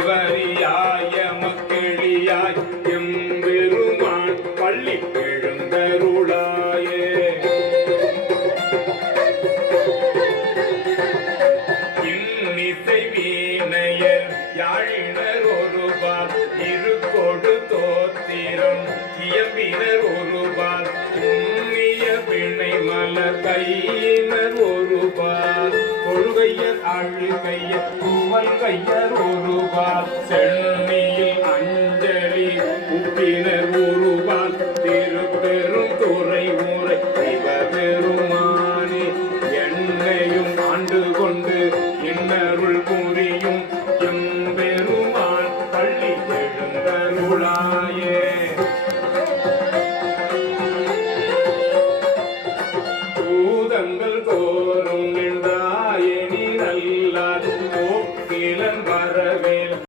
வரியாய மக்களியாய் எம்பெருமான் பள்ளி எழுந்தருளாயே இன்னிசை வீணையர் யாழினர் ஒருபால் இருக்கொடு தோத்திரம் இயம்பினர் ஒருபால் உண்ணிய வினை மலர் கையினர் ஒருபால் கொள்கையர் அழுகையர் பூவல் கையர் ஒருபால் செல்